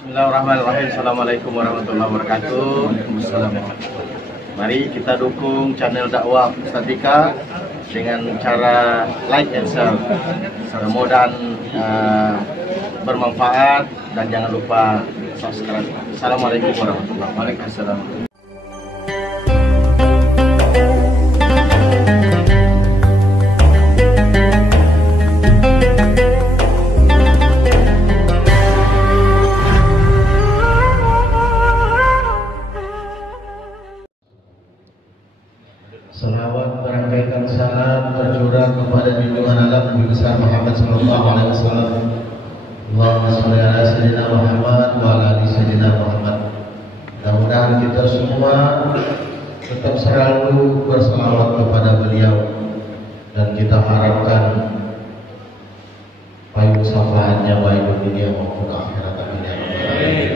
Bismillahirrahmanirrahim. Assalamualaikum warahmatullahi wabarakatuh. Mari kita dukung channel dakwah Ustaz Dika dengan cara like and share. Mudah-mudahan bermanfaat dan jangan lupa subscribe. Assalamualaikum warahmatullahi wabarakatuh. Salawat merangkaikan salam tercurah kepada junjungan alam Nabi besar Muhammad sallallahu alaihi wasallam. Allahumma shalli ala sayyidina Muhammad wa ala ali sayyidina Muhammad. Mudah-mudahan kita semua tetap selalu bersalawat kepada beliau dan kita harapkan payung syafaatnya baik di dunia maupun akhirat. Amin.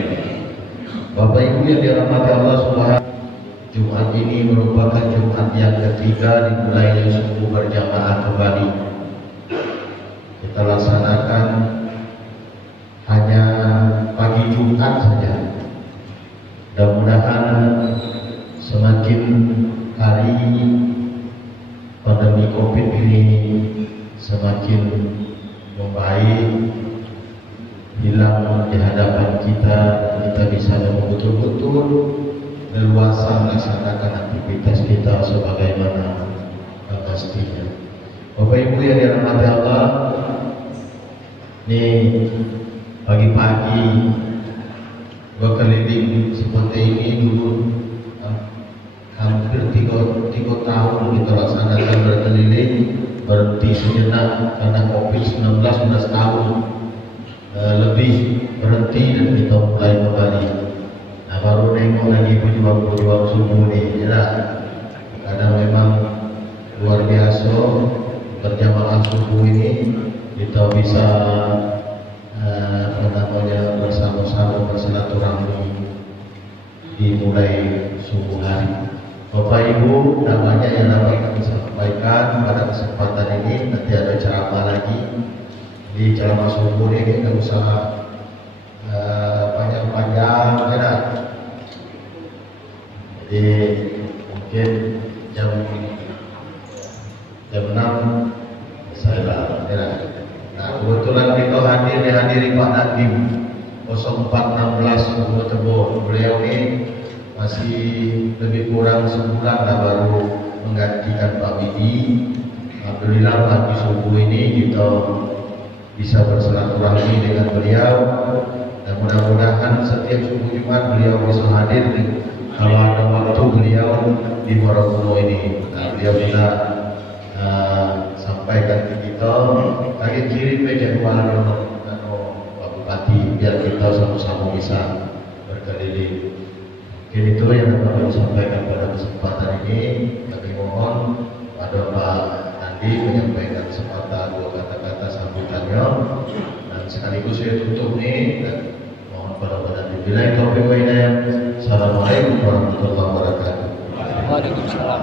Bapak Ibu yang dirahmati Allah Subhanahu, Jumat ini merupakan Jumat yang ketiga dimulainya subuh berjamaah kembali. Kita laksanakan hanya pagi Jumat saja. Mudah-mudahan semakin hari pandemi Covid ini semakin membaik, hilang di hadapan kita bisa betul-betul leluasa melaksanakan aktivitas kita sebagaimana pastinya. Bapak Ibu yang dirahmati Allah, ini pagi-pagi berkeliling seperti ini dulu hampir 3 tahun kita laksanakan berkeliling, berhenti sejenak karena COVID-19 11 tahun lebih berhenti dan kita mulai kembali. Baru nengok lagi pejuang-pejuang subuh ini, ya. Karena memang luar biasa berjamaah subuh ini kita bisa bersama-sama bersilaturahmi dimulai subuh hari. Bapak Ibu, namanya yang dapat kami sampaikan pada kesempatan ini, nanti ada ceramah lagi di ceramah subuh ini, kita usah panjang-panjang, ya. Jadi mungkin jam 6 saya kira. Nah, kebetulan kita dihadiri Pak Nadim 0416 Bogor Tebon. Beliau ini masih lebih kurang sebulan lah baru menggantikan Pak Widi. Alhamdulillah pagi subuh ini kita bisa bersilaturahmi dengan beliau dan mudah-mudahan setiap subuh Jumat beliau bisa hadir kalau ada waktu beliau di Morokumo ini. Nah, beliau bisa sampaikan ke kita, lagi kirim jadwal Pak Bupati biar kita sama-sama bisa berkeliling. Mungkin itu yang dapat kami sampaikan pada kesempatan ini. Kami mohon pada Pak Nandi menyampaikan sepatah dua kata-kata sambutannya dan sekaligus saya tutup nih dan mohon pada Nandi. Bila taufiq wa hidayah. Assalamualaikum warahmatullahi wabarakatuh. Waalaikumsalam.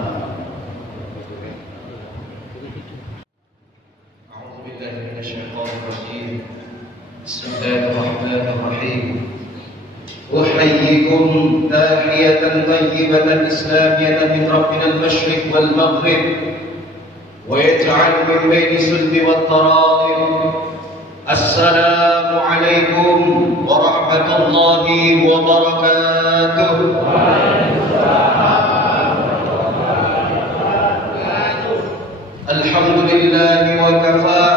A'udzu billahi minasyaitonir rajim. Bismillahirrahmanirrahim. أحييكم تحية طيبة إسلامية من ربنا المشرق والمغرب ويجعل من بين السلب والترائب. السلام عليكم ورحمة الله وبركاته. الحمد لله وكفى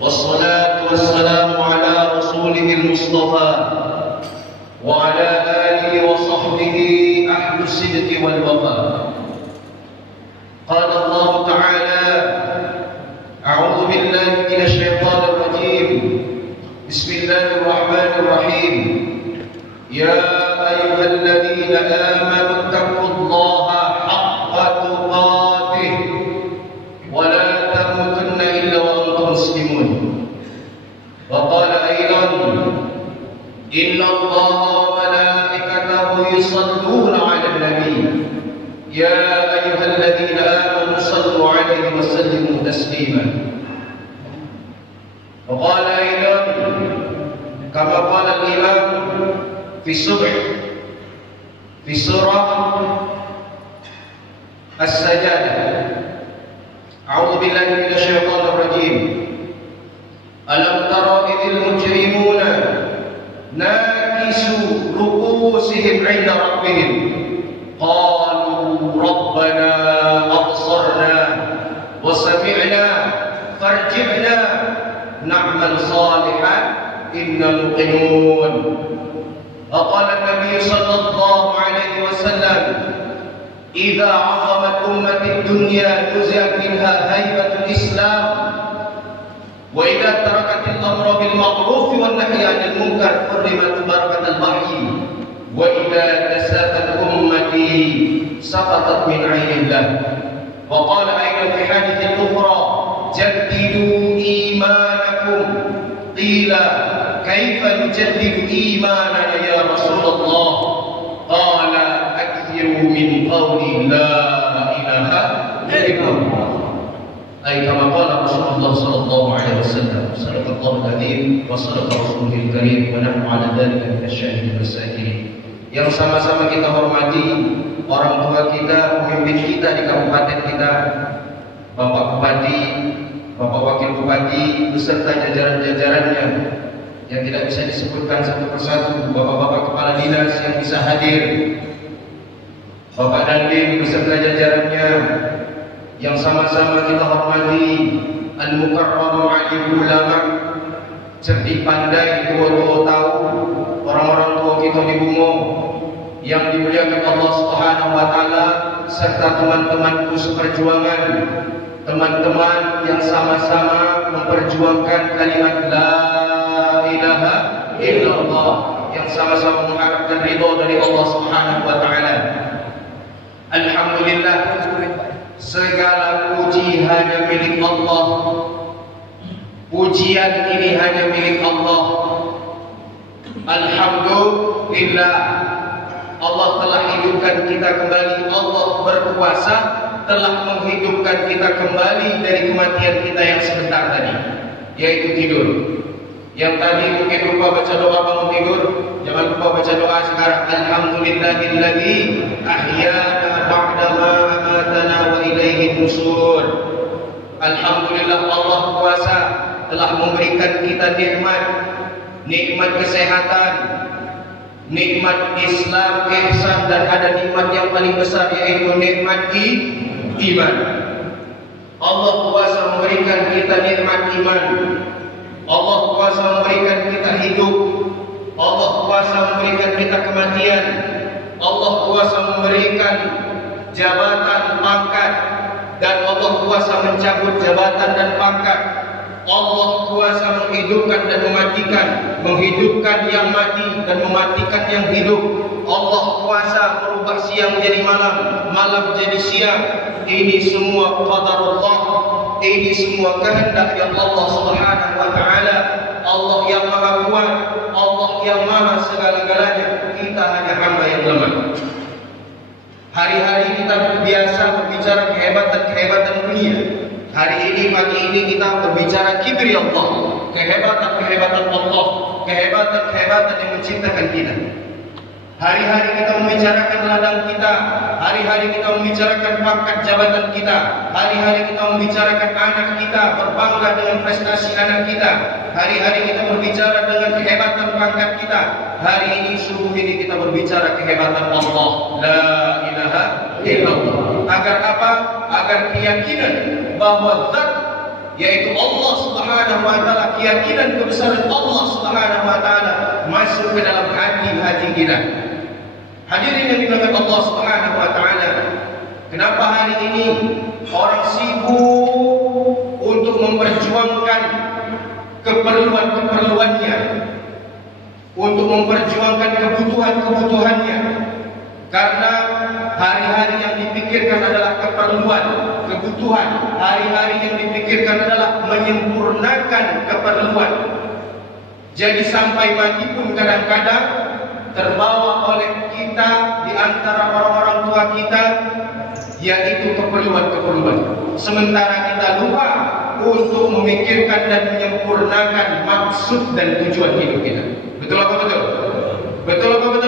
والصلاة والسلام على رسوله المصطفى وعلى آله وصحبه أهل الصدق والوفاء. قال الله تعالى: أعوذ بالله من الشيطان الرجيم. بسم الله الرحمن الرحيم. يا أيها الذين آمنوا اتقوا الله حق تقاته ولا تموتن إلا وأنتم مسلمون. وقال أيضا: إن الله وملائكته يصلون على النبي يا أيها الذين آمنوا صلوا عليه وسلموا تسليما. وقال أيضا كما قال الإمام fi subh fi surah As-Sajdah. A'udzu billahi minasy syaithanir rajim. Alam tara idil mujrimuna nakisu ru'usihim 'inda rabbihim qalu rabbana absarna wa sami'na farji'na na'mal salihan inna muqinun. Qala an-nabiy sallallahu alaihi wasallam idza 'azamat ummati dunya nuzi'at minha haibatul islam wa idza tarakatil amra bil ma'ruf wan nahyi 'anil munkar hurrimat barakatul wahyi wa idza tasafat ummati saqatat min 'ainillah. Wa qala aidan fi haditsin ukhra jaddidu imanakum qila kaifa nujaddidu imanana ya Rasulullah qala akthiru min qawli la ilaha illallah. Ay kama qala Rasulullah sallallahu alaihi wasallam sadaqallahu al-azim wa sadaqa rasulul karim wa nahnu ala dhalika minasyahidin wasyakirin. Yang sama-sama kita hormati orang tua kita, pemimpin kita di kabupaten kita, Bapak Bupati, Bapak Wakil Bupati beserta jajaran-jajarannya yang tidak bisa disebutkan satu persatu, Bapak-bapak kepala dinas yang bisa hadir, Bapak Dandim beserta jajarannya yang sama-sama kita hormati, Al-Mukarram Alim Ulama, cerdik pandai, tua-tua tahu, orang-orang tua kita di Bungo yang dimuliakan Allah Subhanahu wa taala, serta teman-temanku seperjuangan, teman-teman yang sama-sama memperjuangkan kalimat la ilaha illallah, yang sama-sama mengharapkan ridha dari Allah Subhanahu wa taala. Alhamdulillah, segala puji hanya milik Allah. Pujian ini hanya milik Allah. Alhamdulillah, Allah telah hidupkan kita kembali. Allah berkuasa telah menghidupkan kita kembali dari kematian kita yang sebentar tadi, yaitu tidur. Yang tadi mungkin lupa baca doa bangun tidur, jangan lupa baca doa sekarang. Alhamdulillahilladzi ahyana ba'da ma amatana wa ilaihi nusur. Alhamdulillah, Allah kuasa telah memberikan kita nikmat kesehatan, nikmat Islam, ihsan, dan ada nikmat yang paling besar yaitu nikmat iman. Allah kuasa memberikan kita nikmat iman. Allah kuasa memberikan kita hidup. Allah kuasa memberikan kita kematian. Allah kuasa memberikan jabatan, pangkat, dan Allah kuasa mencabut jabatan dan pangkat. Allah kuasa menghidupkan dan mematikan, menghidupkan yang mati dan mematikan yang hidup. Allah kuasa merubah siang menjadi malam, malam menjadi siang. Ini semua qadarullah, ini semua kehendak yang Allah Subhanahu wa taala. Allah yang maha kuat, Allah yang maha segala-galanya. Kita hanya hamba yang lemah. Hari-hari kita biasa berbicara kehebatan dunia. Hari ini, pagi ini kita berbicara kibri Allah, kehebatan Allah, kehebatan yang menciptakan kita. Hari-hari kita membicarakan ladang kita, hari-hari kita membicarakan pangkat jabatan kita, hari-hari kita membicarakan anak kita, berbangga dengan prestasi anak kita, hari-hari kita berbicara dengan kehebatan pangkat kita. Hari ini, subuh ini kita berbicara kehebatan Allah, la ilaha illallah. Agar apa? Agar keyakinan bahwa zat yaitu Allah Subhanahu wa taala, keyakinan kebesaran Allah Subhanahu wa taala masuk ke dalam hati kita. Hadirin yang dimuliakan Allah Subhanahu wa taala, kenapa hari ini orang sibuk untuk memperjuangkan keperluan-keperluannya, untuk memperjuangkan kebutuhan-kebutuhannya? Karena hari-hari yang dipikirkan adalah keperluan, kebutuhan. Hari-hari yang dipikirkan adalah menyempurnakan keperluan. Jadi sampai mati pun kadang-kadang terbawa oleh kita di antara orang-orang tua kita, yaitu keperluan-keperluan. Sementara kita lupa untuk memikirkan dan menyempurnakan maksud dan tujuan hidup kita. Betul apa betul? Betul apa betul?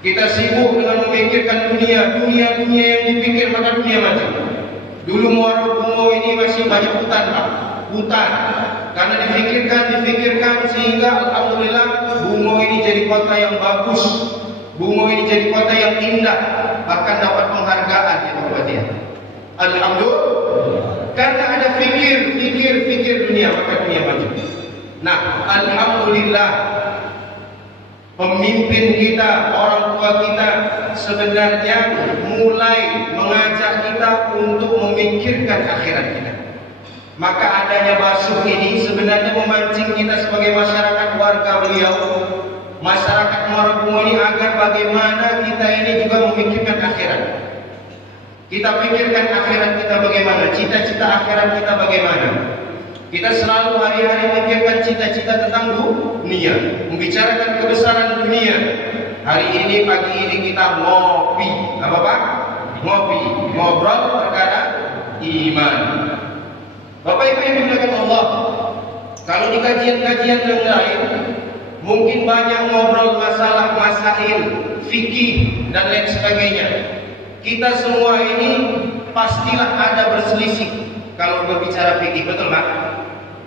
Kita sibuk dengan memikirkan dunia yang dipikir maka dunia maju. Dulu Muara Bungo ini masih banyak hutan, Pak. Hutan. Karena dipikirkan sehingga alhamdulillah Bungo ini jadi kota yang bagus. Bungo ini jadi kota yang indah, bahkan dapat penghargaan ya Bapak dia. Alhamdulillah. Karena ada pikir dunia maka dunia maju. Nah, alhamdulillah pemimpin kita, orang tua kita sebenarnya mulai mengajak kita untuk memikirkan akhirat kita. Maka adanya basuh ini sebenarnya memancing kita sebagai masyarakat warga beliau, masyarakat Muara Bungo ini, agar bagaimana kita ini juga memikirkan akhirat. Kita pikirkan akhirat kita bagaimana, cita-cita akhirat kita bagaimana. Kita selalu hari-hari memikirkan cita-cita tentang dunia, membicarakan kebesaran dunia. Hari ini, pagi ini kita ngopi, apa Pak? Ngopi, ngobrol perkara iman. Bapak Ibu yang dimuliakan Allah, kalau di kajian-kajian yang lain mungkin banyak ngobrol masalah masail fikih dan lain sebagainya. Kita semua ini pastilah ada berselisih kalau berbicara fikih, betul Pak?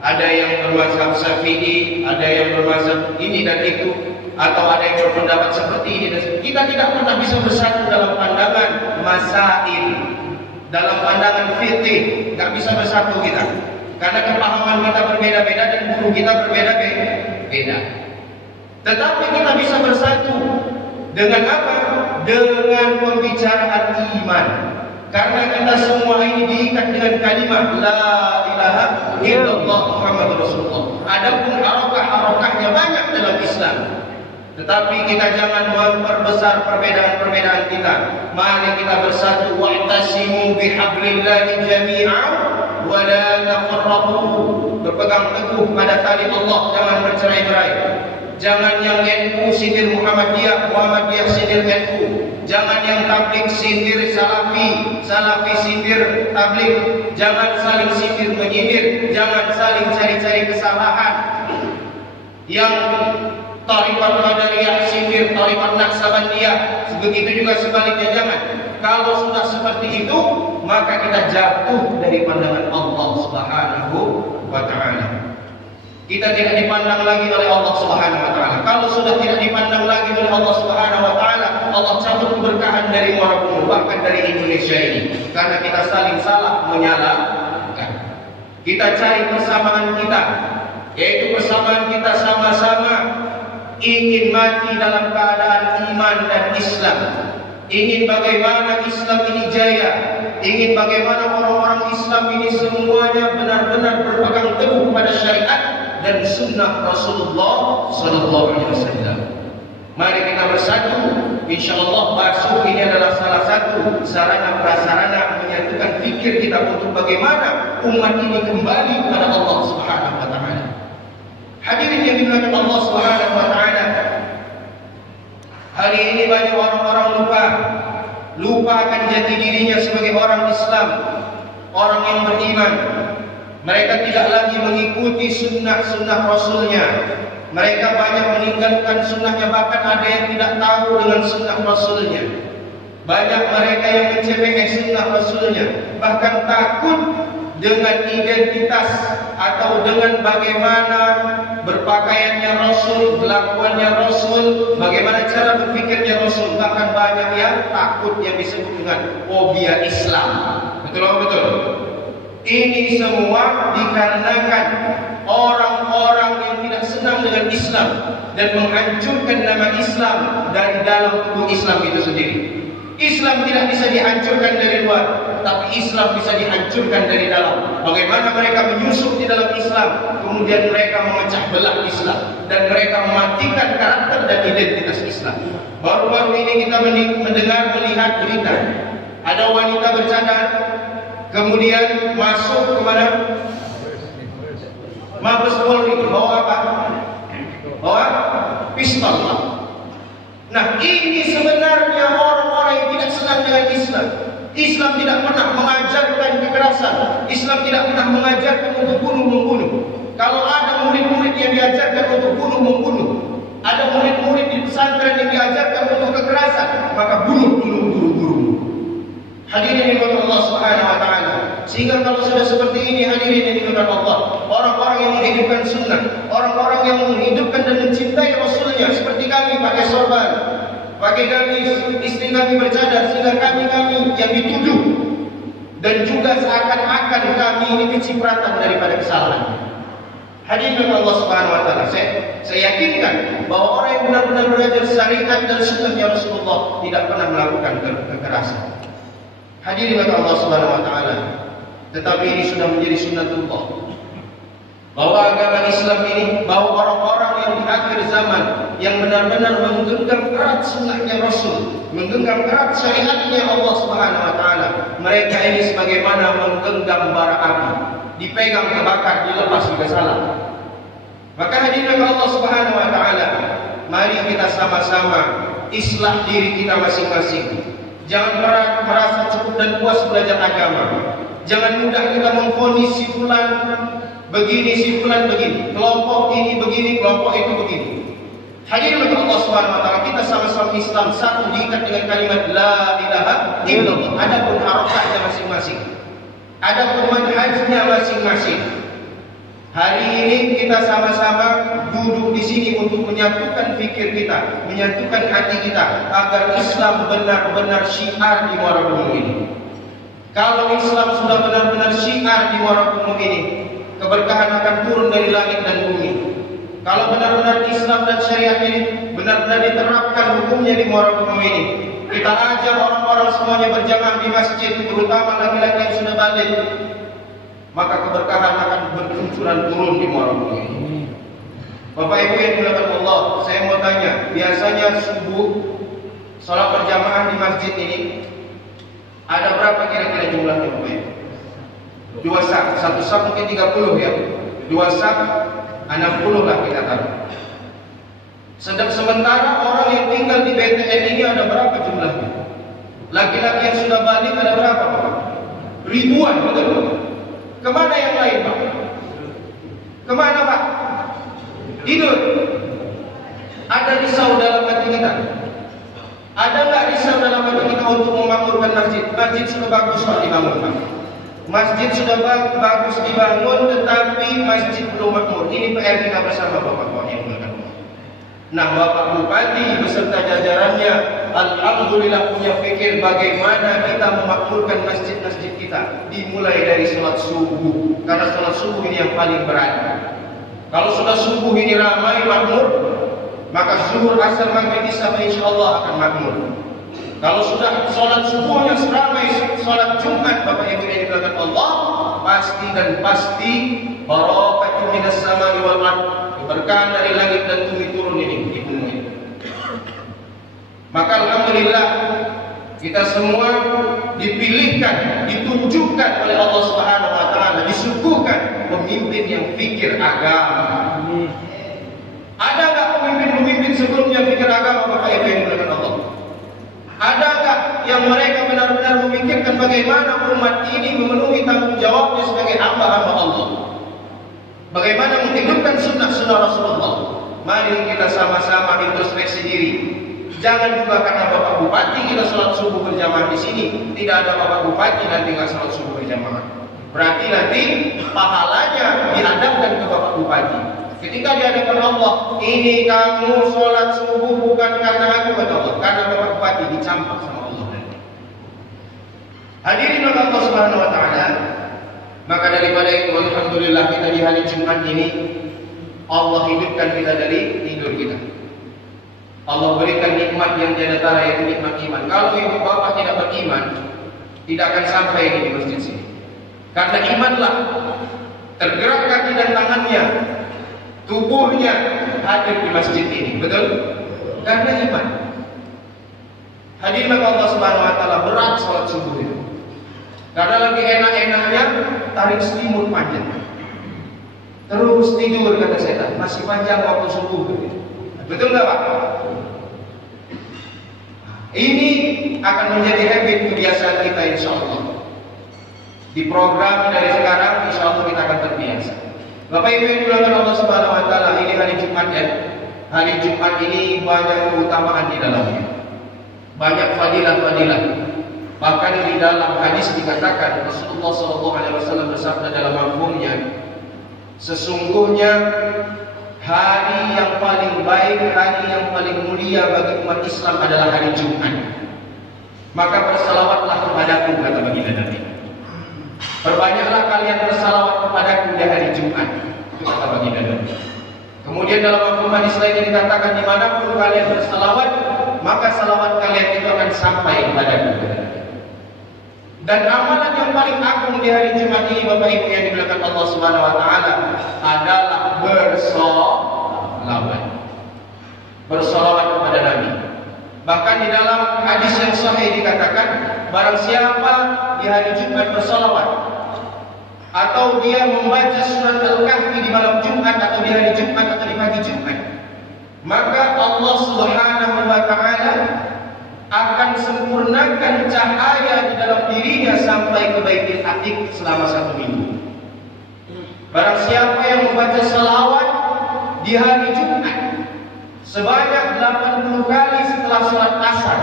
Ada yang bermazhab Syafi'i, ada yang bermazhab ini dan itu, atau ada yang berpendapat seperti ini dan seperti. Kita tidak pernah bisa bersatu dalam pandangan masail, dalam pandangan fikih, nggak bisa bersatu kita, karena kepahaman kita berbeda-beda dan guru kita berbeda-beda. Tetapi kita bisa bersatu dengan apa? Dengan pembicaraan iman. Karena kita semua ini diikat dengan kalimat La ilaha illallah Muhammadur Rasulullah. Adapun harokah-harokahnya banyak dalam Islam, tetapi kita jangan memperbesar perbedaan-perbedaan kita. Mari kita bersatu. Wa'tasimu bihablillahi jami'an wa la tafarraqu. Berpegang teguh pada tali Allah, jangan bercerai-berai. Jangan yang NU sindir Muhammadiyah, Muhammadiyah sindir NU. Jangan yang tabligh sindir Salafi, Salafi sindir tabligh. Jangan saling sindir menyindir, jangan saling cari-cari kesalahan. Yang Tariqat Qadariyah sindir Tariqat Naqsabandiyah, begitu juga sebaliknya jangan. Kalau sudah seperti itu, maka kita jatuh dari pandangan Allah Subhanahu wa taala. Kita tidak dipandang lagi oleh Allah Subhanahu wa taala. Kalau sudah tidak dipandang lagi oleh Allah Subhanahu wa taala, Allah cabut keberkahan dari Muara Bungo, bahkan dari Indonesia ini. Karena kita saling salah menyalahkan. Kita cari persamaan kita, yaitu persamaan kita sama-sama ingin mati dalam keadaan iman dan Islam. Ingin bagaimana Islam ini jaya, ingin bagaimana orang-orang Islam ini semuanya benar-benar berpegang teguh pada syariat dan sunnah Rasulullah Sallallahu Alaihi Wasallam. Mari kita bersatu. InsyaAllah basuh ini adalah salah satu sarana prasarana menyatukan fikir kita untuk bagaimana umat ini kembali kepada Allah Subhanahu Wa Taala. Hadirin yang dimuliakan Allah Subhanahu Wa Taala, hari ini banyak orang-orang lupa akan jati dirinya sebagai orang Islam, orang yang beriman. Mereka tidak lagi mengikuti sunnah-sunnah Rasulnya. Mereka banyak meninggalkan sunnahnya, bahkan ada yang tidak tahu dengan sunnah Rasulnya. Banyak mereka yang mencemehkan sunnah Rasulnya, bahkan takut dengan identitas atau dengan bagaimana berpakaiannya Rasul, kelakuannya Rasul, bagaimana cara berpikirnya Rasul. Bahkan banyak yang takut yang disebut dengan fobia Islam. Betul? Ini semua dikarenakan orang-orang yang tidak senang dengan Islam dan menghancurkan nama Islam dari dalam tubuh Islam itu sendiri. Islam tidak bisa dihancurkan dari luar, tapi Islam bisa dihancurkan dari dalam. Bagaimana mereka menyusup di dalam Islam, kemudian mereka memecah belah Islam, dan mereka mematikan karakter dan identitas Islam. Baru-baru ini kita melihat berita, ada wanita bercadar, kemudian masuk ke mana? Mabes Polri, bawa apa? Bawa pistol. Nah, ini sebenarnya orang-orang yang tidak senang dengan Islam. Islam tidak pernah mengajarkan kekerasan. Islam tidak pernah mengajarkan untuk bunuh-membunuh. Kalau ada murid-murid yang diajarkan untuk bunuh-membunuh, ada murid-murid di pesantren yang diajarkan untuk kekerasan, Sehingga kalau sudah seperti ini hadirin yang dimuliakan Allah, orang-orang yang menghidupkan sunnah, orang-orang yang menghidupkan dan mencintai Rasulnya, seperti kami pakai sorban, pakai gamis, istri kami bercadar, sehingga kami yang dituduh, dan juga seakan-akan kami ini kecipratan daripada kesalahan. Hadirin Allah Subhanahu wa taala, saya yakinkan bahwa orang yang benar-benar belajar syariat dan sunnahnya Rasulullah tidak pernah melakukan kekerasan. Hadirin Allah Subhanahu wa taala, tetapi ini sudah menjadi sunnatullah. Bahwa agama Islam ini, bahwa orang-orang yang di akhir zaman yang benar-benar menggenggam erat sunnahnya Rasul, menggenggam erat syariatnya Allah Subhanahu wa taala, mereka ini sebagaimana menggenggam bara api, dipegang terbakar, dilepas juga salah. Maka hadirin Allah Subhanahu wa taala, mari kita sama-sama islah diri kita masing-masing. Jangan merasa cukup dan puas belajar agama. Jangan mudah kita memvonis si fulan begini, si fulan begini, kelompok ini begini, kelompok itu begini. Hadirin Allah Subhanahu wa taala, kita sama-sama Islam, satu diikat dengan kalimat la ilaha illallah. Adapun harakatnya masing-masing, adapun manhajnya masing-masing. Hari ini kita sama-sama duduk di sini untuk menyatukan pikir kita, menyatukan hati kita agar Islam benar-benar syiar di muara bumi ini. Kalau Islam sudah benar-benar syiar di muara bumi ini, keberkahan akan turun dari langit dan bumi. Kalau benar-benar Islam dan syariat ini benar-benar diterapkan hukumnya di muara bumi ini, kita ajar orang-orang semuanya berjamaah di masjid, terutama laki-laki yang sudah balik, maka keberkahan akan berkuncuran turun di muara bumi ini. Bapak Ibu yang dimuliakan Allah, saya mau tanya, biasanya subuh sholat berjamaah di masjid ini ada berapa kira-kira jumlahnya Bapak Ibu? 2 sak, 1 sak mungkin 30 ya, 2 sak 60 lah kita taruh. Sementara orang yang tinggal di BTN ini ada berapa jumlahnya? Laki-laki yang sudah balik ada berapa Bapak? Ribuan, betul? Kemana yang lain Pak? Kemana Pak? Tidur. Ada risau dalam hati kita? Ada nggak risau dalam hati kita untuk memakmurkan masjid? Masjid sudah bagus Pak dibangun Pak. Masjid sudah bagus dibangun, tetapi masjid belum makmur. Ini PR kita bersama Bapak-Bapak yang dimuliakan Allah. Nah, Bapak Bupati beserta jajarannya, alhamdulillah punya pikir bagaimana kita memakmurkan masjid-masjid kita. Dimulai dari sholat subuh, karena sholat subuh ini yang paling berat. Kalau sudah subuh ini ramai makmur, maka zuhur, asar, maghrib, isya insya Allah akan makmur. Kalau sudah sholat subuhnya seramai sholat Jumat, Bapak Ibu yang dimuliakan Allah, pasti dan pasti barakatun minas samai wal ardh, keberkahan dari langit dan bumi turun ini di bumi. Maka alhamdulillah kita semua dipilihkan, ditunjukkan oleh Allah Subhanahu wa taala, disuguhkan pemimpin yang pikir agama. Ada enggak pemimpin-pemimpin sebelumnya pikir agama Bapak Ibu yang dimuliakan Allah? Adakah yang mereka benar-benar memikirkan bagaimana umat ini memenuhi tanggung jawabnya sebagai hamba-hamba Allah? Bagaimana menghidupkan sunnah-sunnah Rasulullah? Mari kita sama-sama introspeksi diri. Jangan juga karena Bapak Bupati kita sholat subuh berjamaah di sini, tidak ada Bapak Bupati nanti nggak sholat subuh berjamaah. Berarti nanti pahalanya dihadapkan ke Bapak Bupati. Ketika dihadapkan Allah, ini kamu sholat subuh bukan karena aku kata Allah, karena Bapak Bupati, dicampak sama Allah. Hadirin Allah Subhanahu wa taala, maka daripada itu alhamdulillah kita di hari Jumat ini Allah hidupkan kita dari tidur kita. Allah berikan nikmat yang tiada tara, yaitu nikmat iman. Kalau ibu bapak tidak beriman, tidak akan sampai di masjid sini. Karena imanlah tergerak kaki dan tangannya, tubuhnya hadir di masjid ini, betul? Karena iman. Hadirin Allah Subhanahu wa taala, berat salat subuh itu. Karena lagi enak-enaknya tarik selimut panjang. Terus tidur kata setan, masih panjang waktu subuh. Betul enggak Pak? Ini akan menjadi habit kebiasaan kita insya Allah. Diprogram dari sekarang insya Allah kita akan terbiasa. Bapak Ibu yang dimuliakan Allah Subhanahu wa taala, ini hari Jumat ya. Hari Jumat ini banyak keutamaan di dalamnya. Banyak fadilah-fadilah. Bahkan di dalam hadis dikatakan Rasulullah SAW bersabda dalam mafhumnya, sesungguhnya hari yang paling baik, hari yang paling mulia bagi umat Islam adalah hari Jumat. Maka bersalawatlah kepadaku, kata baginda Nabi. Perbanyaklah kalian bersalawat kepadaku di hari Jumat, itu kata baginda Nabi. Kemudian dalam mafhum hadis lain dikatakan, dimanapun kalian bersalawat, maka salawat kalian itu akan sampai kepadaku. Dan amalan yang paling agung di hari Jumat ini, Bapak Ibu yang dimuliakan Allah Subhanahu wa taala, adalah bersolawat. Bersolawat kepada Nabi. Bahkan di dalam hadis yang sahih dikatakan, barang siapa di hari Jumat bersolawat atau dia membaca surat Al-Kahfi di malam Jumat atau di hari Jumat atau di pagi Jumat, maka Allah Subhanahu wa taala akan sempurnakan cahaya di dalam dirinya sampai ke Baitul Atiq selama 1 minggu. Barang siapa yang membaca salawat di hari Jumat sebanyak 80 kali setelah sholat asar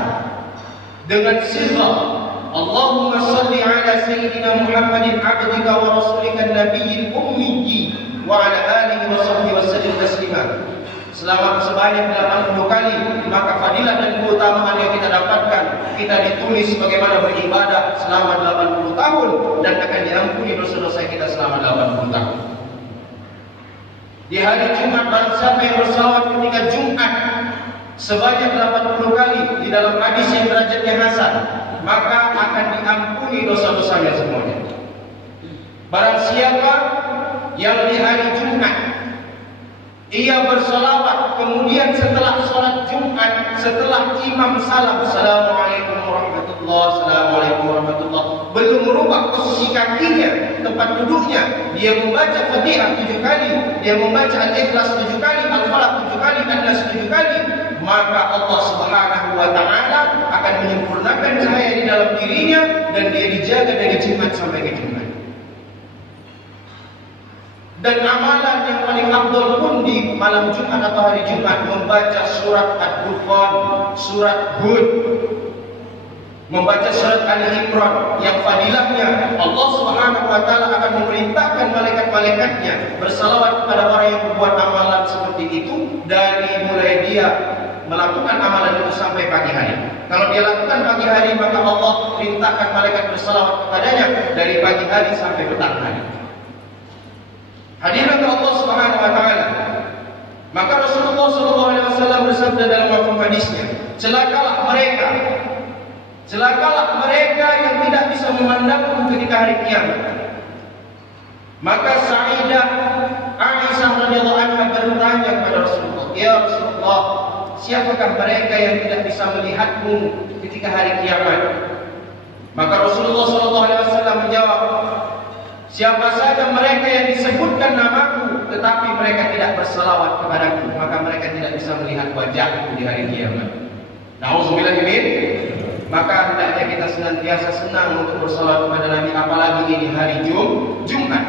dengan sighah Allahumma salli ala sayyidina Muhammadin abdika wa rasulika nabiyil ummi wa ala alihi wa sahbihi wa sallim taslima, selama sebanyak 80 kali, maka fadilah dan keutamaan yang kita dapatkan, kita ditulis bagaimana beribadah selama 80 tahun dan akan diampuni dosa-dosa kita selama 80 tahun. Di hari Jumat, barang siapa yang bersalawat ketika Jumat sebanyak 80 kali di dalam hadis yang derajatnya hasan, maka akan diampuni dosa-dosanya semuanya. Barang siapa yang di hari Jumat ia bersalawat, kemudian setelah sholat Jumat, setelah imam salam, Assalamualaikum warahmatullahi, Assalamualaikum warahmatullahi, belum merubah posisi kakinya, tempat duduknya, dia membaca Fatihah 7 kali, dia membaca Al-Ikhlas 7 kali, Al-Falaq 7 kali, An-Nas 7 kali, maka Allah Subhanahu wa taala akan menyempurnakan cahaya di dalam dirinya dan dia dijaga dari Jumat sampai ke Jumat. Dan amalan yang paling afdal pun di malam Jumat atau hari Jumat membaca surat Ad-Dukhan, surat Hud, membaca surat Ali Imran yang fadilahnya Allah Subhanahu wa taala akan memerintahkan malaikat-malaikatnya bersalawat kepada orang yang membuat amalan seperti itu dari mulai dia melakukan amalan itu sampai pagi hari. Kalau dia lakukan pagi hari, maka Allah perintahkan malaikat bersalawat kepadanya dari pagi hari sampai petang hari. Hadirat Allah Subhanahu wa taala. Maka Rasulullah SAW bersabda dalam mafhum hadisnya, celakalah mereka yang tidak bisa memandangku ketika hari kiamat. Maka Sayyidah Aisyah radhiyallahu anha bertanya kepada Rasulullah, ya Rasulullah, siapakah mereka yang tidak bisa melihatmu ketika hari kiamat? Maka Rasulullah SAW menjawab, siapa saja mereka yang disebutkan namaku tetapi mereka tidak bersalawat kepadaku, maka mereka tidak bisa melihat wajahku di hari kiamat. Nauzubillah min. Maka hendaknya kita senantiasa senang untuk bersalawat kepada Nabi, apalagi ini hari Jumat.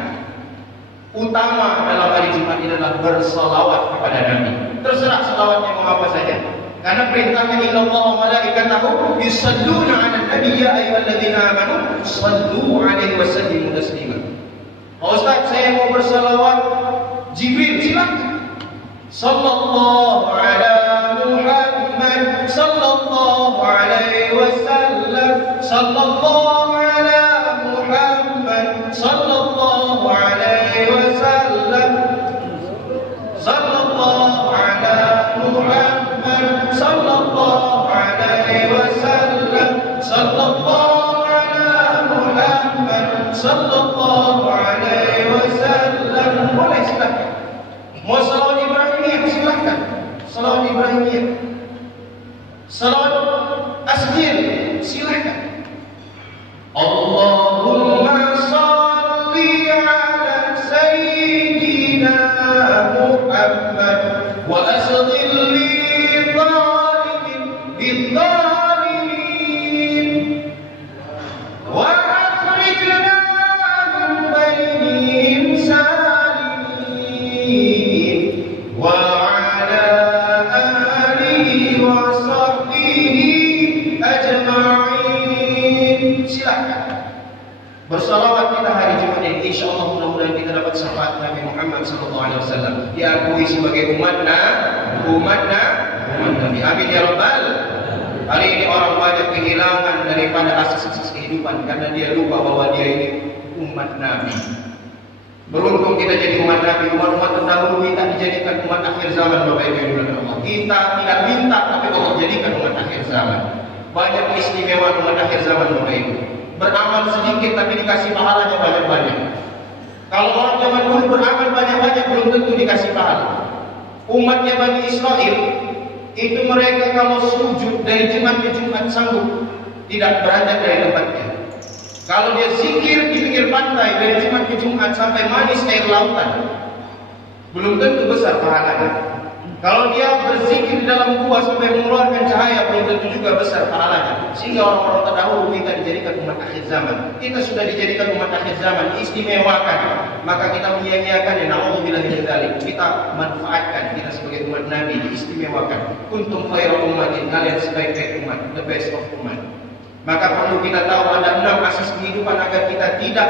Utama dalam hari Jumat ini adalah bersalawat kepada Nabi. Terserah salawatnya mau apa saja. Karena perintahnya innallaha wa malaikatahu yusalluna 'alan nabi ya ayyuhalladzina amanu sallu 'alaihi wa sallimu taslima. Ustaz, saya mau bersalawat Jibril, silakan. Sallallahu ala Muhammad sallallahu alaihi wasallam, sallallahu ala Muhammad sallallahu alaihi wasallam, sallallahu ala Muhammad sallallahu alaihi wasallam, sallallahu ala Muhammad sallallahu alaihi wasallam. Boleh silakan. Mau salawat Ibrahimiyah silakan. Salawat Ibrahimiyah. Salawat Asghir silakan. Allahumma salli ala sayyidina Muhammad wa asghir li zalimin bidzalimin wa akhrijna min bainihim salimin wa ala alihi wa sahbihi ajma'in. Bersalawat kita hari Jumat ini, insya Allah mudah-mudahan kita dapat syafaat Nabi Muhammad SAW, diakui sebagai umat Nabi. Amin ya Rabbal. Hari ini orang banyak kehilangan daripada asas-asas kehidupan karena dia lupa bahwa dia ini umat Nabi. Beruntung kita jadi umat Nabi. Umat-umat terdahulu minta dijadikan umat akhir zaman. Bapak Ibu yang dimuliakan Allah, kita tidak minta, tapi Allah jadikan umat akhir zaman. Banyak keistimewaan umat akhir zaman Bapak Ibu. Beramal sedikit tapi dikasih pahalanya banyak-banyak. Kalau orang zaman dulu beramal banyak-banyak belum tentu dikasih pahala. Umatnya Bani Israel itu mereka kalau sujud dari Jumat ke Jumat sanggup tidak beranjak dari tempatnya. Kalau dia zikir di pinggir pantai dari Jumat ke Jumat sampai manis air lautan, belum tentu besar pahalanya. Kalau dia berzikir di dalam gua sampai mengeluarkan cahaya, belum tentu juga besar pahalanya. Sehingga orang-orang terdahulu kita dijadikan umat akhir zaman. Kita sudah dijadikan umat akhir zaman, istimewakan. Maka kita menyia-nyiakan, ya na'udzubillah min dzalik. Kita manfaatkan kita sebagai umat Nabi, diistimewakan. Kuntum khairu ummatin, kalian sebaik-baik umat, the best of umat. Maka perlu kita tahu ada 6 asas kehidupan agar kita tidak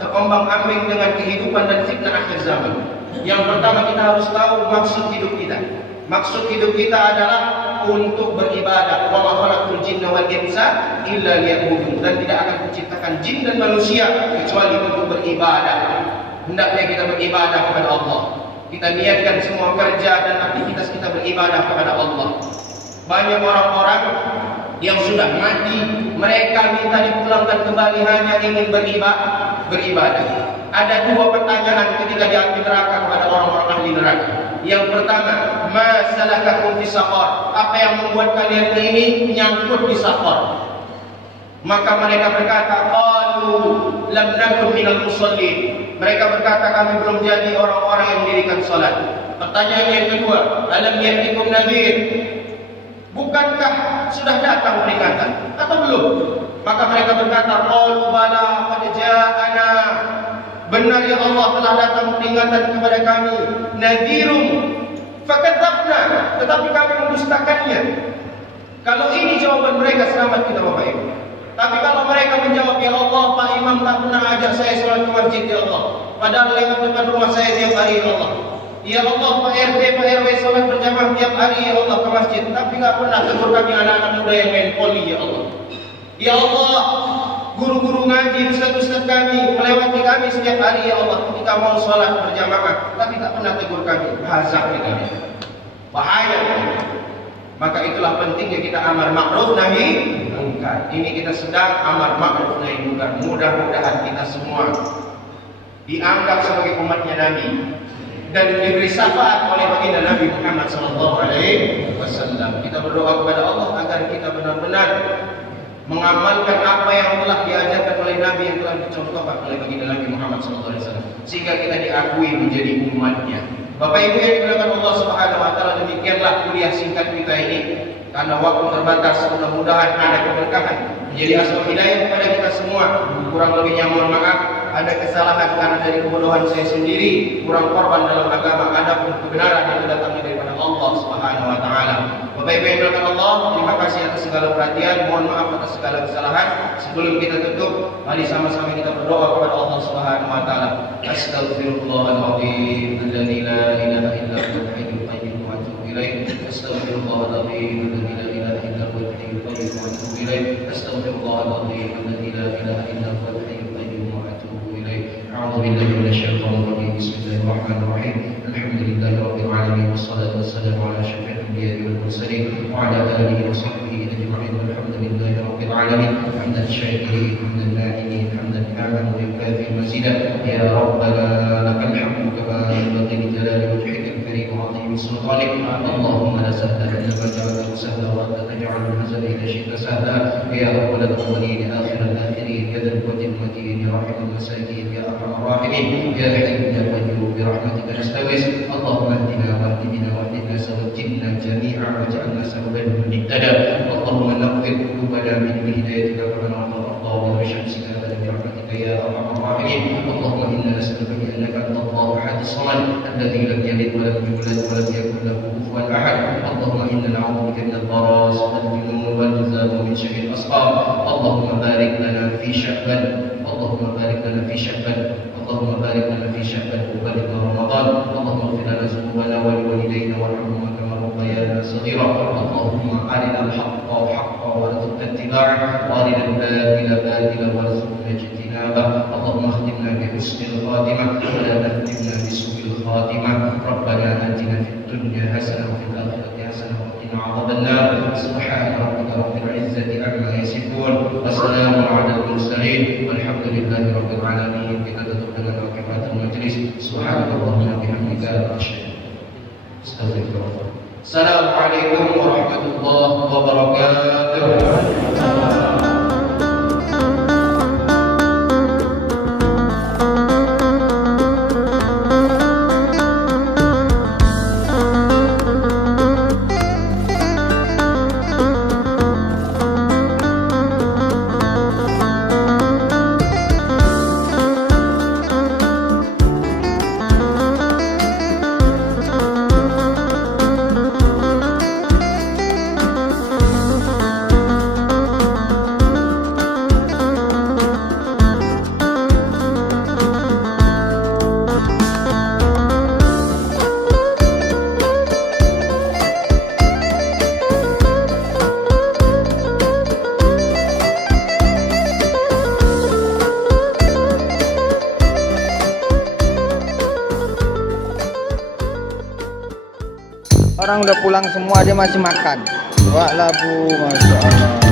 terombang-ambing dengan kehidupan dan fitnah akhir zaman. Yang pertama, kita harus tahu maksud hidup kita. Maksud hidup kita adalah untuk beribadah. Wa ma khalaqtul jinna wal insa illa liya'budun. Dan tidak akan menciptakan jin dan manusia kecuali untuk beribadah. Hendaknya kita beribadah kepada Allah. Kita niatkan semua kerja dan aktivitas kita beribadah kepada Allah. Banyak orang-orang yang sudah mati, mereka minta dipulangkan kembali hanya ingin beribadah. Ada 2 pertanyaan ketika di api neraka kepada orang-orang ahli neraka. Yang pertama, ma salakakum fi saqar? Apa yang membuat kalian ini nyangkut di saqar? Maka mereka berkata, qalu lam nakun minal musallin. Mereka berkata, kami belum jadi orang-orang yang mendirikan salat. Pertanyaan yang kedua, alam ya'tikum nadhir? Bukankah sudah datang peringatan atau belum? Maka mereka berkata, qalu bala qad ja'ana. Benar ya Allah, telah datang peringatan kepada kami, nadhirum fakadzabna, tetapi kami mendustakannya. Kalau ini jawaban mereka, selamat kita Bapak Ibu. Tapi kalau mereka menjawab, ya Allah, Pak Imam tak pernah ajak saya sholat ke masjid ya Allah, padahal lewat depan rumah saya tiap hari ya Allah. Ya Allah, Pak RT, Pak RW sholat berjamaah tiap hari ya Allah ke masjid, tapi tak pernah tegur kami anak-anak muda yang main poli ya Allah. Ya Allah, guru-guru ngaji, ustaz-ustaz kami melewati kami setiap hari ya Allah ketika mau sholat berjamaah, tapi tak pernah tegur kami. Hazak kita, bahaya. Maka itulah pentingnya kita amar ma'ruf nahi munkar. Ini kita sedang amar ma'ruf nahi munkar. Mudah-mudahan kita semua dianggap sebagai umatnya Nabi dan diberi syafaat oleh baginda Nabi Muhammad SAW. Kita berdoa kepada Allah agar kita benar-benar mengamalkan apa yang telah diajarkan oleh Nabi, yang telah dicontohkan oleh baginda Nabi Muhammad SAW, sehingga kita diakui menjadi umatnya. Bapak Ibu yang dimuliakan Allah Subhanahu Wa Taala, demikianlah kuliah singkat kita ini. Karena waktu terbatas, mudah-mudahan ada keberkahan menjadi asbab hidayah kepada kita semua. Kurang lebihnya mohon maaf. Ada kesalahan karena dari kebodohan saya sendiri, kurang korban dalam agama. Adapun kebenaran yang datangnya daripada Allah Subhanahu Wa Taala. Bapak Ibu yang dimuliakan Allah, terima kasih atas segala perhatian. Mohon maaf atas segala kesalahan. Sebelum kita tutup, mari sama-sama kita berdoa kepada Allah Subhanahu Wa Taala. Astaghfirullahaladzim, alladzi la ilaha illa huwal hayyul qayyum wa atubu ilaih. Astaghfirullahaladzim, alladzi la ilaha illa huwal hayyul qayyum wa atubu ilaih. Astaghfirullahaladzim, alladzi la ilaha illa huwal hayyul qayyum wa atubu ilaih. A'udzu billahi minasyaitonir rajim. Bismillahirrahmanirrahim. Alhamdulillahi rabbil alamin, wassalatu wassalamu ala asyrafil anbiya'i wal mursalin wa ala alihi wa sahbihi ajma'in. Alhamdulillahi rabbil alamin. Hamdan syakirin, hamdan na'imin, hamdan ni'aman wa yukafi mazidah. Ya rabbana lakal hamdu kama yanbaghi li jalali wajhikal karim wa 'azimi sultanik. Allahumma la sahla illa ma ja'altahu sahla wa anta taj'alul hazana idha syi'ta sahla. Ya rabbal awwalin akhiral akhirin, ya dzal quwwatil matin, ya rahimul masakin, ya arhamar rahimin, ya hayyu ya qayyum bi rahmatika nastaghis. Allahumma ihdina wa ihdina wa ihdina sawajjina jami'an waj'alna sababan muhtada. Allahumma nawwir qulubana bi hidayatika wa nawwir ardana bi syamsika wa bi rahmatika ya arhamar rahimin. Allahumma inna nas'aluka bi annaka antal ahad as-samad alladzi lam yalid wa lam yulad wa lam yakul lahu kufuwan ahad. Allahumma inna na'udzubika minal baras wal junun wal juzam wa min syarril asqam. Allahumma بارك لنا في شعبان اللهم بارك لنا في شعبان اللهم بارك لنا في شعبان وبلغ رمضان اللهم اغفر لنا ذنوبنا ولوالدينا وارحمهما كما ربيانا صغيرا اللهم أرنا الحق حقا وارزقنا اتباعه وأرنا الباطل باطلا وارزقنا اجتنابه اللهم اختمنا بحسن الخاتمة ولا تختمنا بسوء الخاتمة ربنا آتنا في الدنيا حسنة وفي الآخرة حسنة وقنا عذاب النار سبحان ربك رب العزة عما يصفون وسلام على المرسلين والحمد لله رب العالمين. Kita tutup dengan kafaratul majlis. Subhanallahumma bihamdika asyhadu astaghfirullah. Assalamualaikum warahmatullahi wabarakatuh. Orang udah pulang semua, dia masih makan. Wah labu, masya Allah.